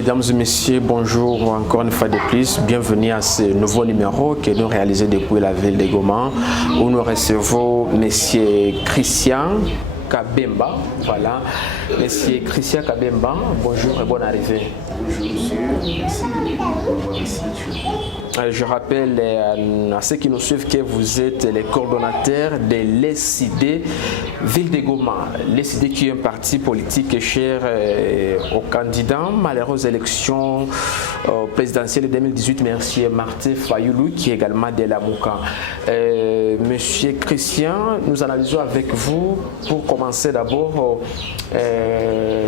Mesdames et messieurs, bonjour encore une fois de plus. Bienvenue à ce nouveau numéro que nous réalisons depuis la ville de Goma, où nous recevons Monsieur Christian Kabemba. Voilà, Monsieur Christian Kabemba, bonjour et bonne arrivée. Bonjour monsieur, merci de voir ici. Je rappelle à ceux qui nous suivent que vous êtes les coordonnateurs de l'ESID Ville de Goma. L'ESID qui est un parti politique cher aux candidats malheureuses élections présidentielles 2018. Merci Martin Fayoulou qui est également de la Mouka. Monsieur Christian, nous analysons avec vous pour commencer d'abord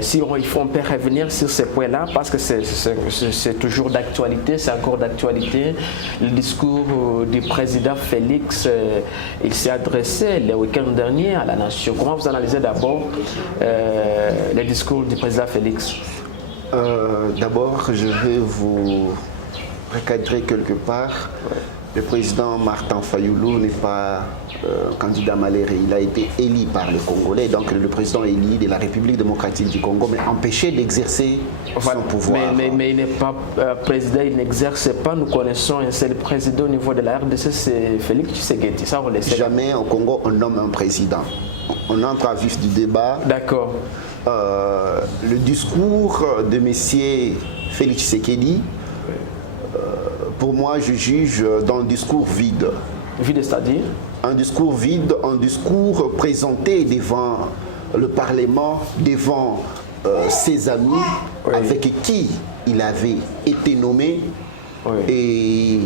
si on peut revenir sur ces points-là parce que c'est toujours d'actualité, c'est encore d'actualité. Le discours du président Félix, il s'est adressé le week-end dernier à la nation. Comment vous analysez d'abord le discours du président Félix? D'abord, je vais vous recadrer quelque part. Le président Martin Fayoulou n'est pas candidat malheureux. Il a été élu par les Congolais, donc le président élu de la République démocratique du Congo, mais empêché d'exercer son pouvoir. Mais il n'est pas président, il n'exerce pas. Nous connaissons un seul président au niveau de la RDC, c'est Félix Tshisekedi. Ça, on le sait. Jamais au Congo on nomme un président. On entre à vif du débat. D'accord. Le discours de M. Félix Tshisekedi, pour moi, je juge dans un discours vide. Vide, c'est-à-dire? Un discours vide, un discours présenté devant le Parlement, devant ses amis, oui, avec qui il avait été nommé. Oui. Et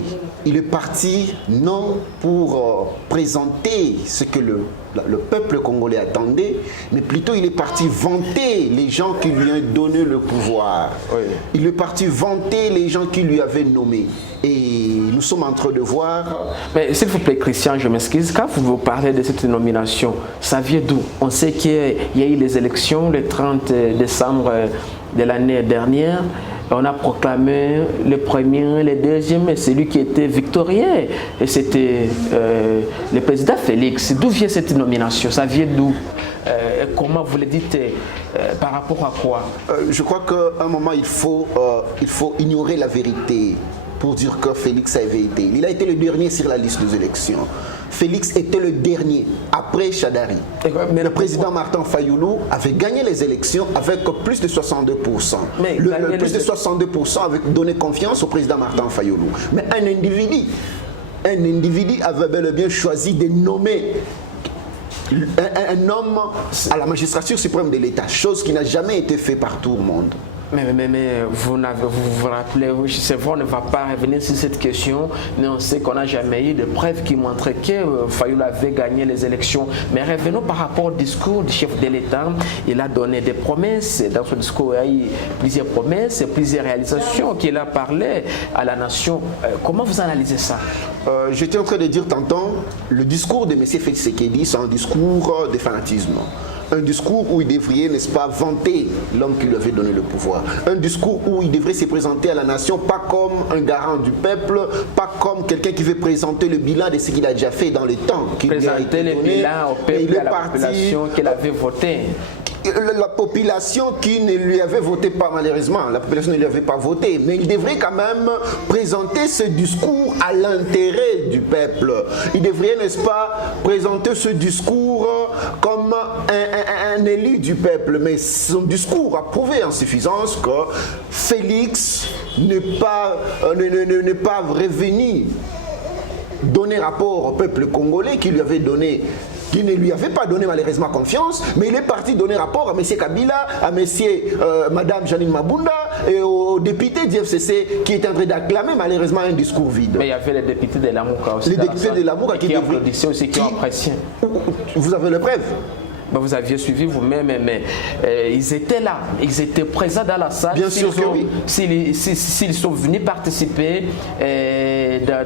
il est parti non pour présenter ce que le peuple congolais attendait, mais plutôt il est parti vanter les gens qui lui ont donné le pouvoir. Oui. Il est parti vanter les gens qui lui avaient nommé. Et nous sommes en train de voir... Mais s'il vous plaît, Christian, je m'excuse, quand vous parlez de cette nomination, ça vient d'où? On sait qu'il y a eu les élections le 30 décembre de l'année dernière. On a proclamé le premier, le deuxième, et celui qui était victorieux. Et c'était le président Félix. D'où vient cette nomination? Ça vient d'où? Comment vous le dites? Par rapport à quoi? Je crois qu'à un moment, il faut ignorer la vérité pour dire que Félix avait été. Il a été le dernier sur la liste des élections. Félix était le dernier, après Chadari. Mais le président Martin Fayoulou avait gagné les élections avec plus de 62%. Plus de 62% avait donné confiance au président Martin Fayoulou. Mais un individu avait bel et bien choisi de nommer un homme à la magistrature suprême de l'État, chose qui n'a jamais été faite par tout le monde. Mais vous vous rappelez, c'est vrai, on ne va pas revenir sur cette question, mais on sait qu'on n'a jamais eu de preuves qui montraient que Fayoulou avait gagné les élections. Mais revenons par rapport au discours du chef de l'État. Il a donné des promesses. Dans ce discours, il y a eu plusieurs promesses, plusieurs réalisations qu'il a parlé à la nation. Comment vous analysez ça? J'étais en train de dire tantôt, le discours de M. Félix Tshisekedi, c'est un discours de fanatisme. Un discours où il devrait, n'est-ce pas, vanter l'homme qui lui avait donné le pouvoir. Un discours où il devrait se présenter à la nation pas comme un garant du peuple, pas comme quelqu'un qui veut présenter le bilan de ce qu'il a déjà fait dans le temps. Présenter le bilan au peuple et à la population qu'il avait voté. La population qui ne lui avait voté pas, malheureusement, la population ne lui avait pas voté, mais il devrait quand même présenter ce discours à l'intérêt du peuple. Il devrait, n'est-ce pas, présenter ce discours comme un élu du peuple, mais son discours a prouvé en suffisance que Félix n'est pas revenu donner rapport au peuple congolais qui lui avait donné, qui ne lui avait pas donné malheureusement confiance, mais il est parti donner rapport à M. Kabila, à Mme Janine Mabunda et aux députés du FCC qui étaient en train d'acclamer malheureusement un discours vide. Mais il y avait les députés de l'Amouka aussi. Les députés de l'Amouka qui applaudissaient aussi, qui ont apprécié. Vous avez les preuves? Vous aviez suivi vous-même, mais ils étaient là, ils étaient présents dans la salle. Bien sûr que oui. S'ils sont venus participer,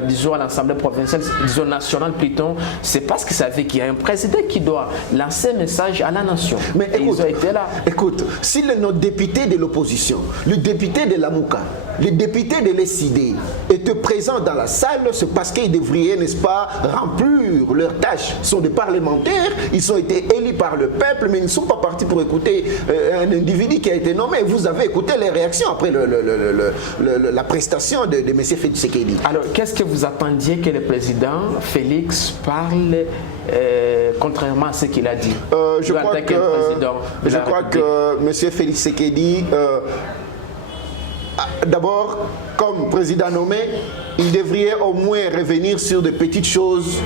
disons, à l'Assemblée provinciale, disons nationale plutôt, c'est parce qu'ils savaient qu'il y a un président qui doit lancer un message à la nation. Mais écoute, ils ont été là. Écoute, si notre député de l'opposition, le député de l'Amouka, les députés de l'SID étaient présents dans la salle, c'est parce qu'ils devraient, n'est-ce pas, remplir leurs tâches. Ils sont des parlementaires, ils ont été élus par le peuple, mais ils ne sont pas partis pour écouter un individu qui a été nommé. Vous avez écouté les réactions après la prestation de M. Félix Tshisekedi. Alors, qu'est-ce que vous attendiez que le président Félix parle contrairement à ce qu'il a dit? Je crois que M. Félix Tshisekedi, d'abord, comme président nommé, il devrait au moins revenir sur de petites choses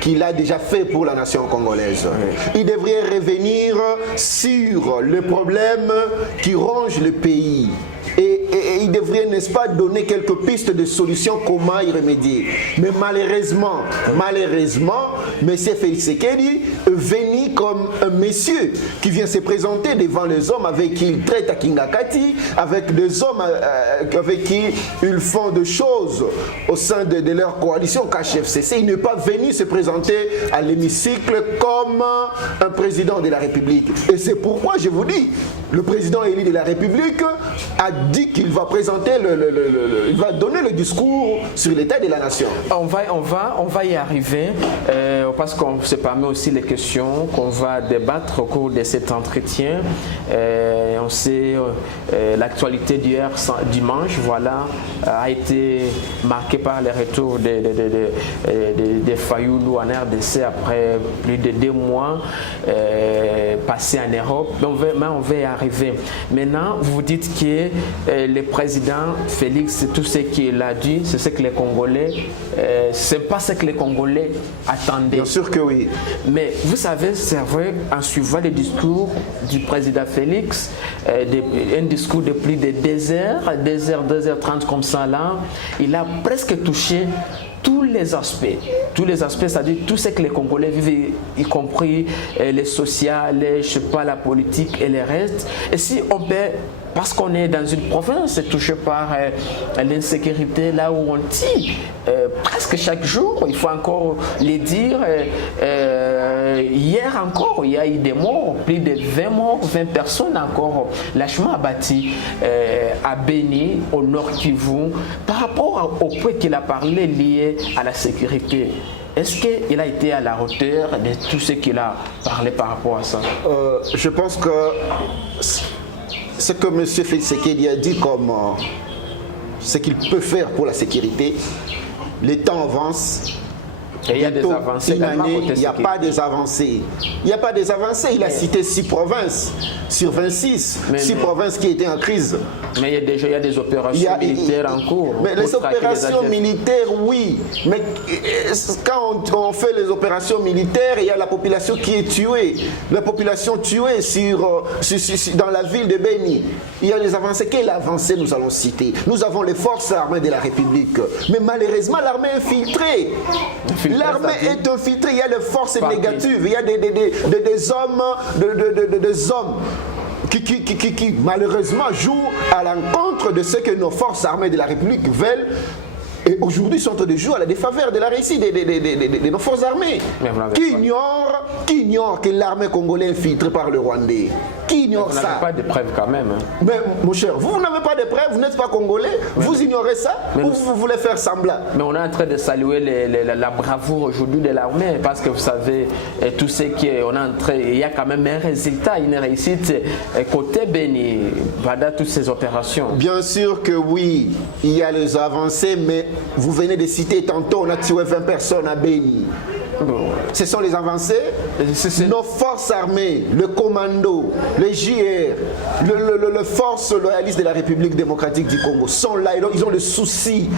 qu'il a déjà fait pour la nation congolaise. Il devrait revenir sur les problèmes qui rongent le pays. Et il devrait, n'est-ce pas, donner quelques pistes de solutions, comment y remédier. Mais malheureusement, M. Félix Tshisekedi est venu comme un monsieur qui vient se présenter devant les hommes avec qui il traite à Kingakati, avec des hommes avec qui ils font des choses au sein de leur coalition KHFCC. Il n'est pas venu se présenter à l'hémicycle comme un président de la République. Et c'est pourquoi je vous dis, le président élu de la République a dit qu'il va présenter, il va donner le discours sur l'état de la nation. On va y arriver parce qu'on se permet aussi les questions qu'on va débattre au cours de cet entretien. On sait l'actualité d'hier dimanche, voilà, a été marquée par le retour de Fayoulou en RDC après plus de 2 mois passés en Europe. Mais on va y arriver. Maintenant, vous dites que le président Félix, tout ce qu'il a dit, c'est ce que les Congolais, c'est pas ce que les Congolais attendaient. Bien sûr que oui. Mais vous savez, c'est vrai, en suivant le discours du président Félix, un discours de plus de 2 heures, 2h30 comme ça là, il a presque touché tous les aspects, c'est-à-dire tout ce que les Congolais vivent, y compris les sociales, je sais pas, la politique et le reste. Et si on peut, parce qu'on est dans une province touchée par l'insécurité, là où on tire presque chaque jour, il faut encore le dire, hier encore, il y a eu des morts, plus de 20 morts, 20 personnes encore lâchement abattues à Beni, au Nord Kivu, par rapport au point qu'il a parlé lié à la sécurité. Est-ce qu'il a été à la hauteur de tout ce qu'il a parlé par rapport à ça? Je pense que ce que M. Félix Tshisekedi a dit comme ce qu'il peut faire pour la sécurité, les temps avancent. Et il y a des avancées. Une année, il n'y a pas des avancées. Il n'y a pas des avancées. Il a cité 6 provinces sur 26. 6 provinces qui étaient en crise. Mais il y a des opérations militaires en cours. Mais les opérations militaires, oui. Mais quand on fait les opérations militaires, il y a la population qui est tuée. La population tuée dans la ville de Beni. Il y a les avancées. Quelle avancée nous allons citer? Nous avons les forces armées de la République. Mais malheureusement, l'armée est infiltrée. L'armée est infiltrée, il y a les forces négatives, il y a des hommes qui malheureusement jouent à l'encontre de ce que nos forces armées de la République veulent. Et aujourd'hui sont en train de jouer à la défaveur de la réussite de nos forces armées. Qui ignore que l'armée congolaise est infiltrée par le Rwandais? Qui ignore ça? Vous n'avez pas de preuves quand même. Hein. Mais mon cher, vous n'avez pas de preuves, vous n'êtes pas congolais, vous ignorez ça ou vous voulez faire semblant? Mais on est en train de saluer la bravoure aujourd'hui de l'armée parce que vous savez, tout ce qui est, on est en train, il y a quand même un résultat, une réussite côté Beni pendant toutes ces opérations. Bien sûr que oui, il y a les avancées, mais vous venez de citer tantôt, on a tué 20 personnes à Beni. Ce sont les avancées. Nos forces armées, le commando, les JR, les forces loyalistes de la République démocratique du Congo sont là. Ils ont le souci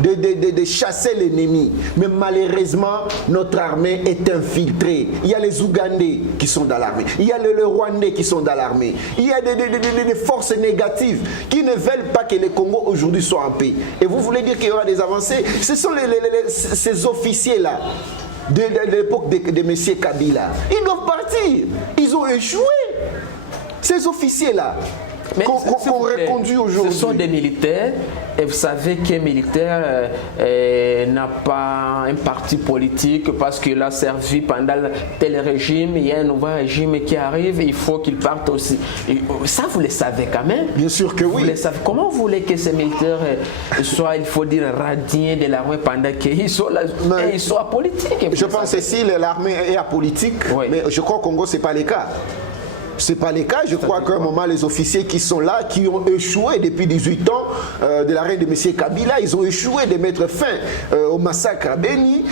de chasser l'ennemi. Mais malheureusement, notre armée est infiltrée. Il y a les Ougandais qui sont dans l'armée. Il y a les Rwandais qui sont dans l'armée. Il y a des forces négatives qui ne veulent pas que le Congo aujourd'hui soit en paix. Et vous voulez dire qu'il y aura des avancées? Ce sont ces officiers-là de l'époque de M. Kabila. Ils doivent partir. Ils ont échoué. Ces officiers-là. qu'on aurait conduit aujourd'hui. Ce sont des militaires, et vous savez qu'un militaire n'a pas un parti politique parce qu'il a servi pendant tel régime, il y a un nouveau régime qui arrive, il faut qu'il parte aussi. Et ça, vous le savez quand même. Bien sûr que oui. Vous le savez. Comment vous voulez que ces militaires soient, il faut dire, radiés de l'armée pendant qu'ils sont là, et ils sont apolitiques? Je pense que si l'armée est apolitique, oui. Mais je crois qu'au Congo, ce n'est pas le cas. Ce n'est pas le cas. Je crois qu'à un moment, les officiers qui sont là, qui ont échoué depuis 18 ans de la reine de M. Kabila, ils ont échoué de mettre fin au massacre à Beni,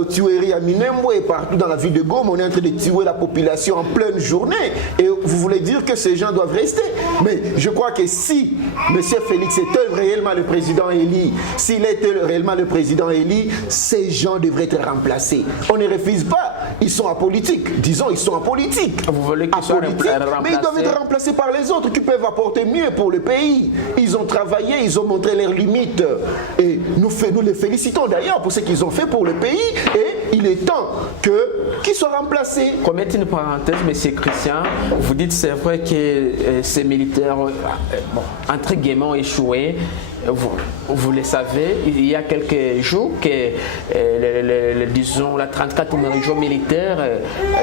aux tueries à Minembwe et partout dans la ville de Goma. On est en train de tuer la population en pleine journée. Et vous voulez dire que ces gens doivent rester? Mais je crois que si M. Félix était réellement le président élu, s'il était réellement le président élu, ces gens devraient être remplacés. On ne refuse pas. Ils sont apolitiques. Disons, ils sont apolitiques. Vous voulez qu'ils soient mais ils doivent être remplacés par les autres qui peuvent apporter mieux pour le pays. Ils ont travaillé, ils ont montré leurs limites. Et nous les félicitons d'ailleurs pour ce qu'ils ont fait pour le pays. Et il est temps qu'ils soient remplacés. Comme est une parenthèse, M. Christian, vous dites c'est vrai que ces militaires, entre guillemets, ont échoué. Vous le savez, il y a quelques jours que, disons, la 34e région militaire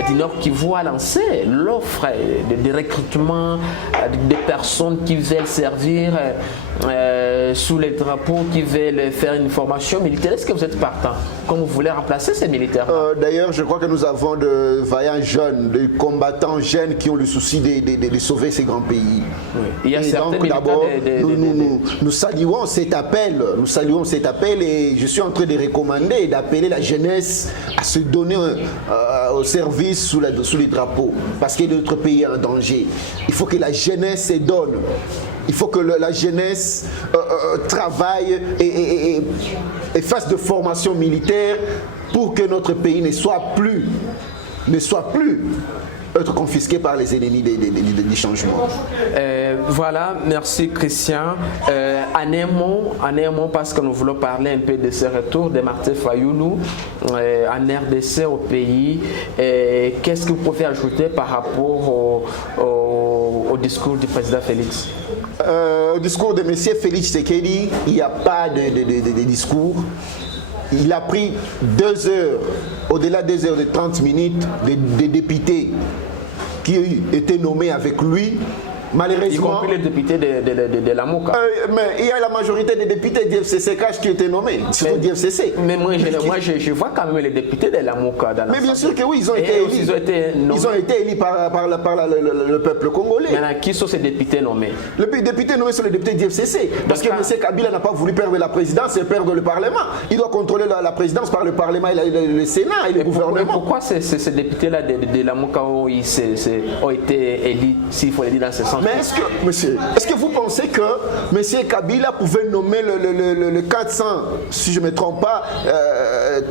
du Nord Kivu a lancé l'offre de recrutement des personnes qui veulent servir sous les drapeaux, qui veulent faire une formation militaire. Est-ce que vous êtes partant? Comme vous voulez remplacer ces militaires? D'ailleurs, je crois que nous avons de vaillants jeunes, de combattants jeunes qui ont le souci de sauver ces grands pays. Oui. Il y a et donc, d'abord, nous saluons cet appel. Nous saluons cet appel et je suis en train de recommander et d'appeler la jeunesse à se donner au service sous les drapeaux. Parce que notre pays est en danger. Il faut que la jeunesse se donne. Il faut que la jeunesse travaille et fasse de formation militaire pour que notre pays ne soit plus être confisqué par les ennemis du changement. Voilà, merci Christian. En un mot, parce que nous voulons parler un peu de ce retour de Martin Fayulu en RDC au pays. Qu'est-ce que vous pouvez ajouter par rapport au discours du président Félix? Au discours de M. Félix Tshisekedi, il n'y a pas de discours. Il a pris 2 heures, au-delà de 2 heures de 30 minutes, des députés qui étaient nommés avec lui. Malheureusement, y compris les députés de la MOCA. Mais il y a la majorité des députés d'IFCC qui étaient nommés, surtout d'IFCC. Mais moi, je vois quand même les députés de la MOCA dans mais bien sûr que oui, ils ont été élus. Ils ont été élus par le peuple congolais. Maintenant, qui sont ces députés nommés? Les députés nommés sont les députés d'IFCC. Parce que M. Kabila n'a pas voulu perdre la présidence et perdre le Parlement. Il doit contrôler la présidence par le Parlement et le Sénat et le gouvernement. Pourquoi ces députés-là de la MOCA ont été élus, s'il faut le dire dans ce sens? Mais est-ce que vous pensez que M. Kabila pouvait nommer le 400, si je ne me trompe pas,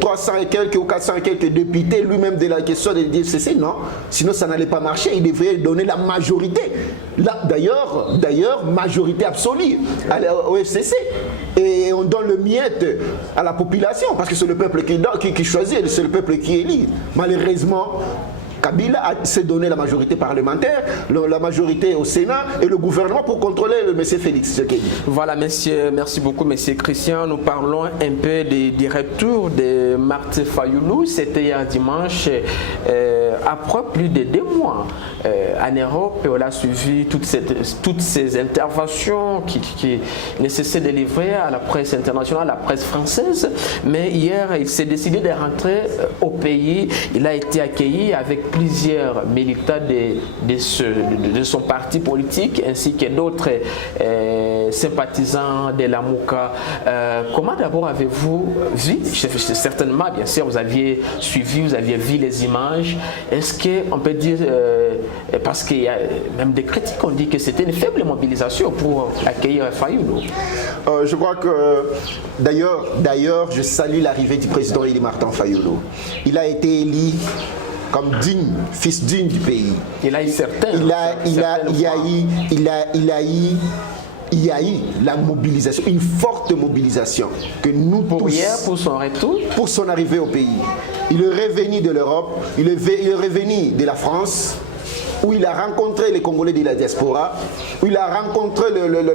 300 et quelques ou 400 et quelques députés lui-même de la question des DFCC? Non. Sinon, ça n'allait pas marcher. Il devrait donner la majorité. D'ailleurs, majorité absolue au FCC. Et on donne le miette à la population parce que c'est le peuple qui choisit, c'est le peuple qui élit. Malheureusement, Kabila s'est donné la majorité parlementaire, la majorité au Sénat et le gouvernement pour contrôler le M. Félix Tshisekedi. Voilà, monsieur, merci beaucoup, M. Christian. Nous parlons un peu du retour de Martin Fayulu. C'était hier dimanche, après plus de 2 mois en Europe. On a suivi toutes ces interventions qui nécessaient de livrer à la presse internationale, à la presse française. Mais hier, il s'est décidé de rentrer au pays. Il a été accueilli avec plusieurs militants de son parti politique ainsi que d'autres sympathisants de la MOCA. Comment d'abord avez-vous vu? Certainement, bien sûr, vous aviez suivi, vous aviez vu les images. Est-ce qu'on peut dire, parce qu'il y a même des critiques, on dit que c'était une faible mobilisation pour accueillir Fayulu? Je crois que, d'ailleurs, je salue l'arrivée du président Eli Martin Fayulu. Il a été élu comme fils digne du pays. Il a eu il y a eu la mobilisation, une forte mobilisation que nous pour son retour, pour son arrivée au pays. Il est revenu de l'Europe, il est revenu de la France où il a rencontré les Congolais de la diaspora, où il a rencontré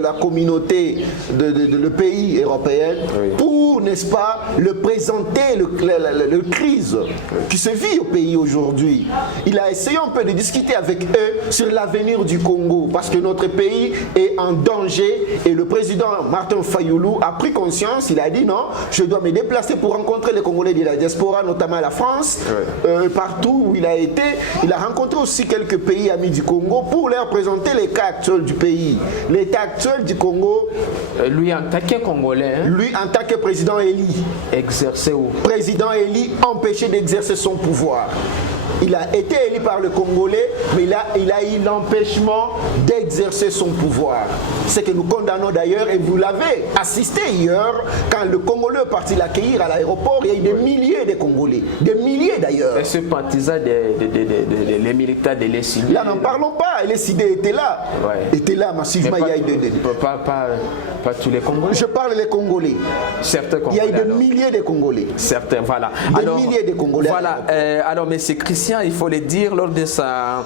la communauté le pays européen, pour, n'est-ce pas, le présenter, le crise qui se vit au pays aujourd'hui. Il a essayé un peu de discuter avec eux sur l'avenir du Congo, parce que notre pays est en danger, et le président Martin Fayoulou a pris conscience, il a dit non, je dois me déplacer pour rencontrer les Congolais de la diaspora, notamment la France, partout où il a été. Il a rencontré aussi quelques pays amis du Congo pour leur présenter les cas actuels du pays. L'état actuel du Congo. Lui en tant que Congolais. Hein? Lui en tant que président élu. Exercer où? Président élu empêché d'exercer son pouvoir. Il a été élu par le Congolais, mais il a eu l'empêchement d'exercer son pouvoir. C'est que nous condamnons d'ailleurs, et vous l'avez assisté hier, quand le Congolais est parti l'accueillir à l'aéroport, il y a eu des milliers de Congolais, des milliers d'ailleurs. Et ce partisan les militaires de l'ESID. Là, n'en parlons pas, l'ESID était là. Ouais. Était là massivement. Pas tous les Congolais. Je parle des Congolais. Certains Congolais. Il y a eu des milliers de Congolais. Certains, voilà. Des milliers de Congolais. Voilà. Alors, mais c'est Christian, il faut le dire, lors de sa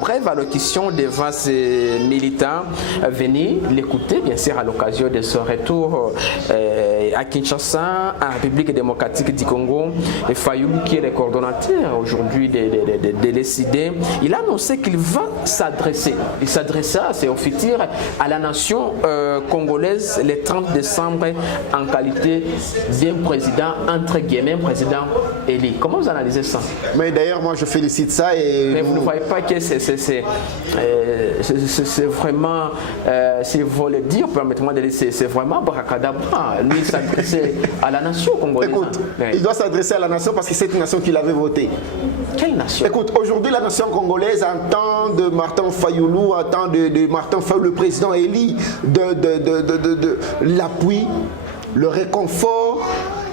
brève allocution devant ces militants, venez l'écouter, bien sûr, à l'occasion de son retour à Kinshasa, en République démocratique du Congo. Et Fayoulou, qui est le coordonnateur aujourd'hui de l'ESID, il a annoncé qu'il va s'adresser. Il s'adressera, c'est au futur, à la nation congolaise le 30 décembre en qualité d'un président, entre guillemets, président élu. Comment vous analysez ça? Mais d'ailleurs, moi je félicite ça. Mais vous ne voyez pas que c'est vraiment, si vous voulez dire, permettez-moi de dire, c'est vraiment bracadabra. Lui s'adresser à la nation congolaise. Écoute, il doit s'adresser à la nation parce que c'est une nation qu'il avait votée. Quelle nation? Écoute, aujourd'hui la nation congolaise entend de Martin Fayoulou, entend de Martin Fayoulou, le président élu, de l'appui, le réconfort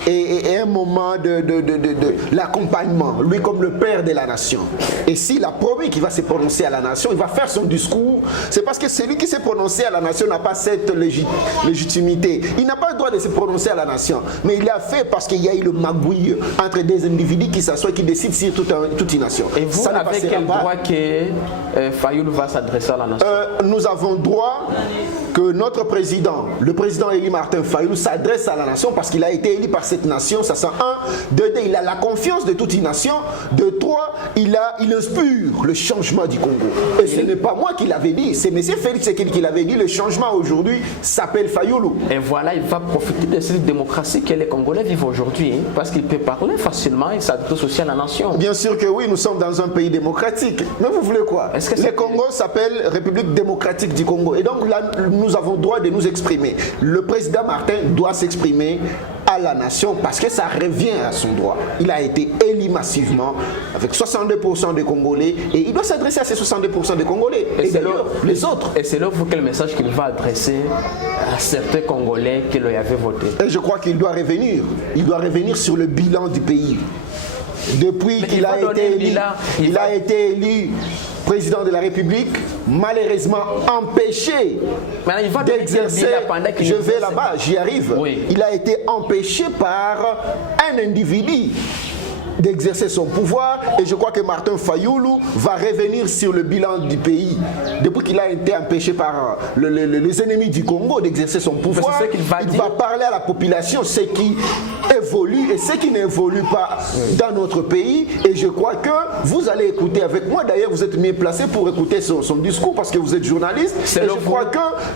et un moment de l'accompagnement, lui comme le père de la nation. Et s'il a promis qu'il va se prononcer à la nation, il va faire son discours, c'est parce que celui qui s'est prononcé à la nation n'a pas cette légitimité. Il n'a pas le droit de se prononcer à la nation, mais il l'a fait parce qu'il y a eu le magouille entre des individus qui s'assoient et qui décident sur toute une nation. Et vous, avec quel droit que Fayoulou va s'adresser à la nation? Nous avons droit que notre président, le président élu Martin Fayoulou, s'adresse à la nation parce qu'il a été élu par cette nation, ça sent un. De deux, il a la confiance de toute une nation. De trois, il inspire le changement du Congo. Et ce n'est pas moi qui l'avais dit, c'est M. Félix Tshisekedi qui l'avait dit. Le changement aujourd'hui s'appelle Fayoulou. Et voilà, il va profiter de cette démocratie que les Congolais vivent aujourd'hui, hein, parce qu'il peut parler facilement et s'adresse aussi à la nation. Bien sûr que oui, nous sommes dans un pays démocratique. Mais vous voulez quoi? Le Congo s'appelle République démocratique du Congo. Et donc là, nous avons le droit de nous exprimer. Le président Martin doit s'exprimer à la nation parce que ça revient à son droit. Il a été élu massivement avec 62% des Congolais et il doit s'adresser à ces 62% des Congolais et les autres. Et c'est là quel message qu'il va adresser à certains Congolais qui lui avaient voté. Et je crois qu'il doit revenir. Il doit revenir sur le bilan du pays. Depuis qu'il a été élu président de la République, malheureusement empêché d'exercer. Je vais là-bas, j'y arrive. Oui. Il a été empêché par un individu d'exercer son pouvoir et je crois que Martin Fayoulou va revenir sur le bilan du pays depuis qu'il a été empêché par les ennemis du Congo d'exercer son pouvoir. Il va parler à la population ce qui évolue et ce qui n'évolue pas dans notre pays et je crois que vous allez écouter avec moi. D'ailleurs vous êtes mieux placé pour écouter son discours parce que vous êtes journaliste et je crois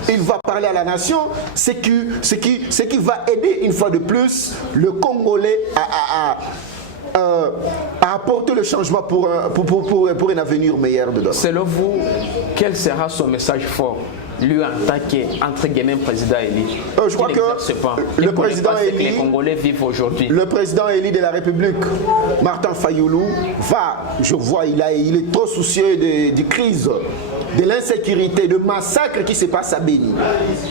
qu'il va parler à la nation ce qui va aider une fois de plus le Congolais à apporter le changement pour un avenir meilleur dedans. Selon vous, quel sera son message fort, lui en tant qu'entre guillemets président élu? Je crois que le président élu, les Congolais vivent aujourd'hui. Le président élu de la République, Martin Fayoulou, je vois, il est trop soucieux des crises de l'insécurité, de massacre qui se passe à Béni.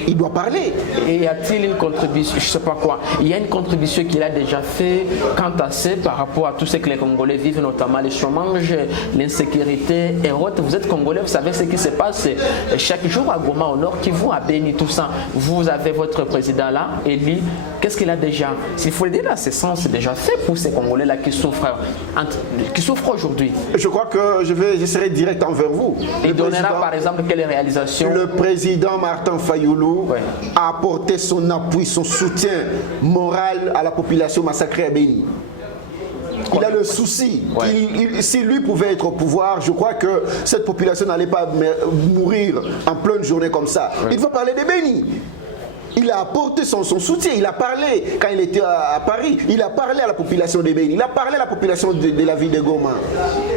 Il doit parler. Et y a-t-il une contribution, je ne sais pas quoi, il y a une contribution qu'il a déjà fait quant à ça par rapport à tout ce que les Congolais vivent, notamment les chômages, l'insécurité et autres. Vous êtes Congolais, vous savez ce qui se passe chaque jour à Goma, au Nord Kivu, à Béni, tout ça. Vous avez votre président là, et lui, qu'est-ce qu'il a déjà, s'il faut le dire là, c'est déjà fait pour ces Congolais-là qui souffrent aujourd'hui. Je crois que je serai direct envers vous. Il donnera par exemple quelles réalisations? Le président Martin Fayoulou a apporté son appui, son soutien moral à la population massacrée à Béni. Il a le souci. Si lui pouvait être au pouvoir, je crois que cette population n'allait pas mourir en pleine journée comme ça. Il va parler de Béni. Il a apporté son soutien, il a parlé quand il était à Paris, il a parlé à la population de Béni, il a parlé à la population de la ville de Goma,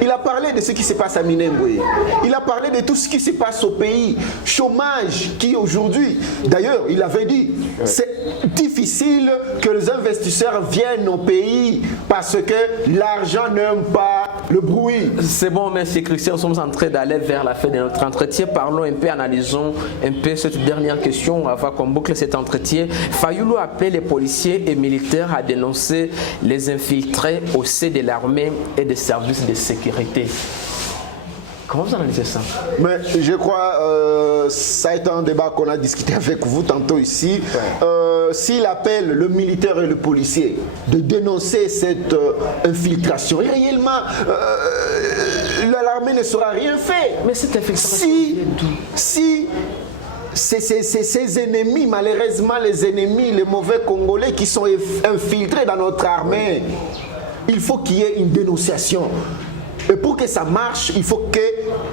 il a parlé de ce qui se passe à Minembwe, il a parlé de tout ce qui se passe au pays, chômage qui aujourd'hui, d'ailleurs il avait dit, c'est difficile que les investisseurs viennent au pays parce que l'argent n'aime pas le bruit. C'est bon, merci Christian, nous sommes en train d'aller vers la fin de notre entretien. Parlons un peu, analysons un peu cette dernière question avant qu'on boucle cet entretien. Fayoulou a appelé les policiers et militaires à dénoncer les infiltrés au sein de l'armée et des services de sécurité. Comment vous analysez ça? Mais je crois ça a été un débat qu'on a discuté avec vous tantôt ici. S'il appelle le militaire et le policier de dénoncer cette infiltration, réellement l'armée ne sera rien fait. Mais cette infiltration, si ces ennemis, malheureusement les ennemis, les mauvais Congolais qui sont infiltrés dans notre armée, il faut qu'il y ait une dénonciation. Et pour que ça marche, il faut que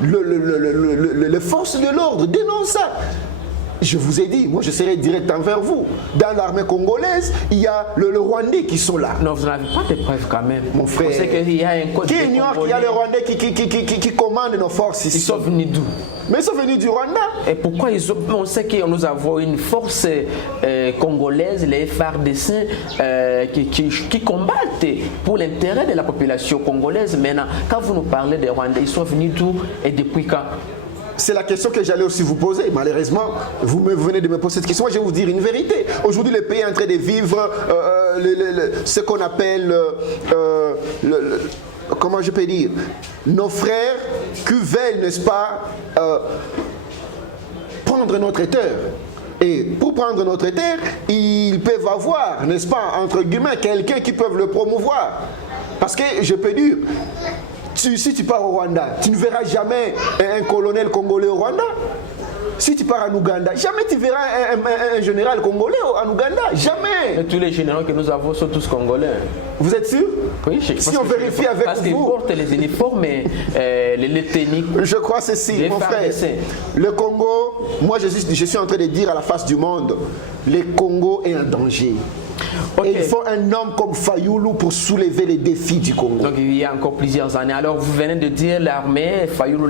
les forces de l'ordre dénoncent ça. Je vous ai dit, moi je serai direct envers vous. Dans l'armée congolaise, il y a le Rwandais qui sont là. Non, vous n'avez pas de preuves quand même. Mon frère, on sait qu'il y a un code qui ignore qu'il y a les Rwandais qui commandent nos forces ici. Ils sont venus d'où? Mais ils sont venus du Rwanda. Et pourquoi on sait que nous avons une force congolaise, les FARDC, qui combattent pour l'intérêt de la population congolaise. Maintenant, quand vous nous parlez des Rwandais, ils sont venus d'où et depuis quand? C'est la question que j'allais aussi vous poser. Malheureusement, vous venez de me poser cette question. Moi, je vais vous dire une vérité. Aujourd'hui, le pays est en train de vivre ce qu'on appelle, comment je peux dire, nos frères qui veulent, n'est-ce pas, prendre notre terre. Et pour prendre notre terre, ils peuvent avoir, n'est-ce pas, entre guillemets, quelqu'un qui peut le promouvoir. Parce que je peux dire, si tu pars au Rwanda, tu ne verras jamais un colonel congolais au Rwanda. Si tu pars en Ouganda, jamais tu verras un général congolais en Ouganda. Jamais. Mais tous les généraux que nous avons sont tous congolais. Vous êtes sûr? Oui, si on vérifie avec parce vous. Parce qu'ils portent les uniformes et les techniques. Je crois ceci, mon frère. Le Congo, moi je suis en train de dire à la face du monde, le Congo est en danger. Okay. Et il faut un homme comme Fayoulou pour soulever les défis du Congo. Donc il y a encore plusieurs années. Alors vous venez de dire l'armée, Fayoulou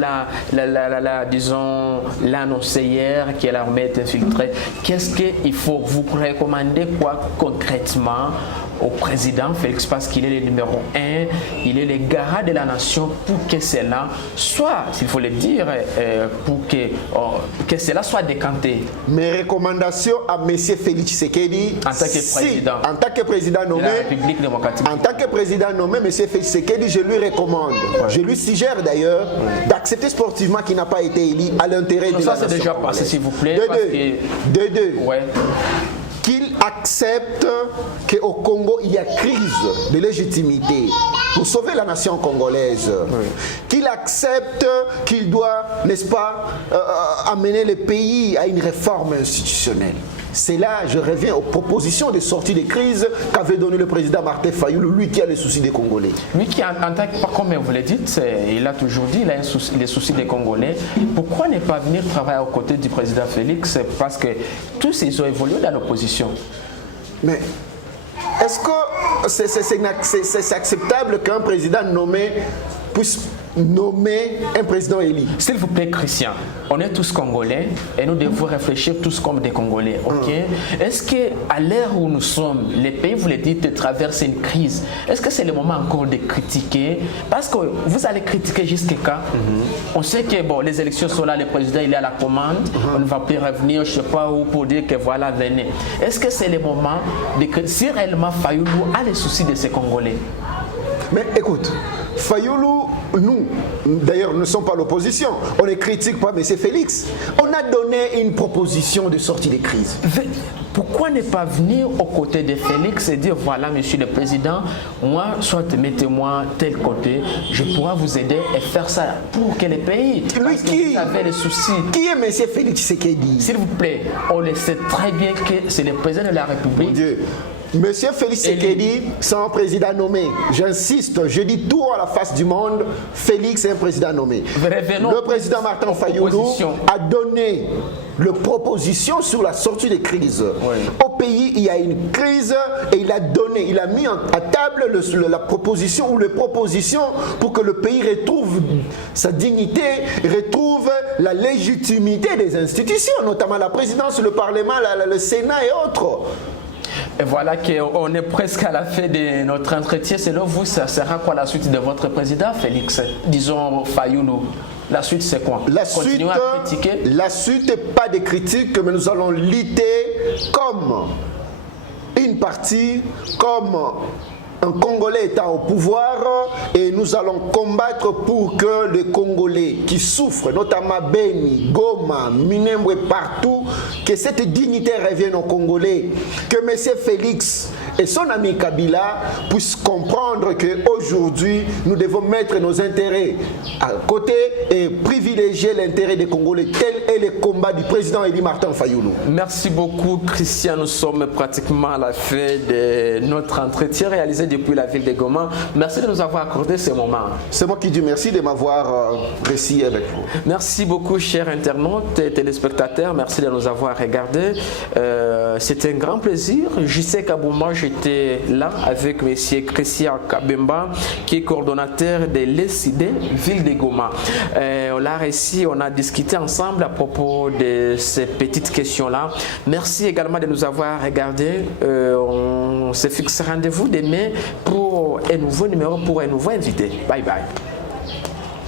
disons, l'a annoncé hier que l'armée est infiltrée. Qu'est-ce qu'il faut vous recommander quoi concrètement au président Félix parce qu'il est le numéro 1, il est le garant de la nation pour que cela soit, s'il faut le dire, pour que cela soit décanté. Mes recommandations à M. Félix Tshisekedi, en tant que président, en tant que président nommé, de la République démocratique. En tant que président nommé, M. Félix Tshisekedi, je lui recommande, je lui suggère d'ailleurs, d'accepter sportivement qu'il n'a pas été élu à l'intérêt de la nation. Ça c'est déjà passé, s'il vous plaît. De deux. Ouais. Qu'il accepte qu'au Congo, il y a crise de légitimité pour sauver la nation congolaise. Qu'il accepte qu'il doit, n'est-ce pas, amener le pays à une réforme institutionnelle. C'est là, je reviens aux propositions de sortie de crise qu'avait donné le président Martin Fayoulou, lui qui a les soucis des Congolais. Lui qui, en tant que, comme vous le dites, il a toujours dit, il a les soucis des Congolais. Pourquoi ne pas venir travailler aux côtés du président Félix? Parce que tous ils ont évolué dans l'opposition. Mais est-ce que c'est acceptable qu'un président nommé puisse nommer un président élu. S'il vous plaît, Christian, on est tous Congolais et nous devons réfléchir tous comme des Congolais, ok? Est-ce qu'à l'ère où nous sommes, les pays, vous le dites, traversent une crise, est-ce que c'est le moment encore de critiquer? Parce que vous allez critiquer jusqu'à quand? On sait que bon, les élections sont là, le président il est à la commande, on ne va plus revenir, je ne sais pas où, pour dire que voilà, venez. Est-ce que c'est le moment de critiquer? Si réellement Fayoulou a les soucis de ces Congolais? Mais écoute, Fayoulou, nous, d'ailleurs, ne sommes pas l'opposition. On ne critique pas M. Félix. On a donné une proposition de sortie de crise. Pourquoi ne pas venir aux côtés de Félix et dire voilà, monsieur le président, moi, soit mettez-moi tel côté, je pourrais vous aider et faire ça pour que les pays. Lui qui vous avez des soucis. Qui est M. Félix Tshisekedi? S'il vous plaît, on le sait très bien que c'est le président de la République. Mon Dieu. Monsieur Félix Tshisekedi, c'est un président nommé. J'insiste, je dis tout à la face du monde, Félix est un président nommé. Le président Martin Fayoulou a donné la proposition sur la sortie de crise. Oui. Au pays, il y a une crise et il a mis à table la proposition ou les propositions pour que le pays retrouve sa dignité, retrouve la légitimité des institutions, notamment la présidence, le Parlement, le Sénat et autres. Et voilà qu'on est presque à la fin de notre entretien. Selon vous, ça sera quoi la suite de votre président, Félix? Disons Fayoulou. La suite, c'est quoi? La suite, pas de critiques, mais nous allons lutter comme une partie, comme un Congolais étant au pouvoir, et nous allons combattre pour que les Congolais qui souffrent, notamment Beni, Goma, Minembwe, partout, que cette dignité revienne aux Congolais, que M. Félix et son ami Kabila puissent comprendre qu'aujourd'hui, nous devons mettre nos intérêts à côté et privilégier l'intérêt des Congolais. Tel est le combat du président Eli Martin Fayoulou. Merci beaucoup, Christian. Nous sommes pratiquement à la fin de notre entretien réalisé depuis la ville de Goma. Merci de nous avoir accordé ce moment. C'est moi qui dis merci de m'avoir réussi avec vous. Merci beaucoup, chers internautes et téléspectateurs. Merci de nous avoir regardés. C'était un grand plaisir. J.C. Kabouma, j'étais là avec M. Christian Kabemba, qui est coordonnateur de l'ESID, ville de Goma. Là, ici, on a discuté ensemble à propos de ces petites questions-là. Merci également de nous avoir regardés. On se fixe rendez-vous demain pour un nouveau numéro, pour un nouveau invité. Bye bye.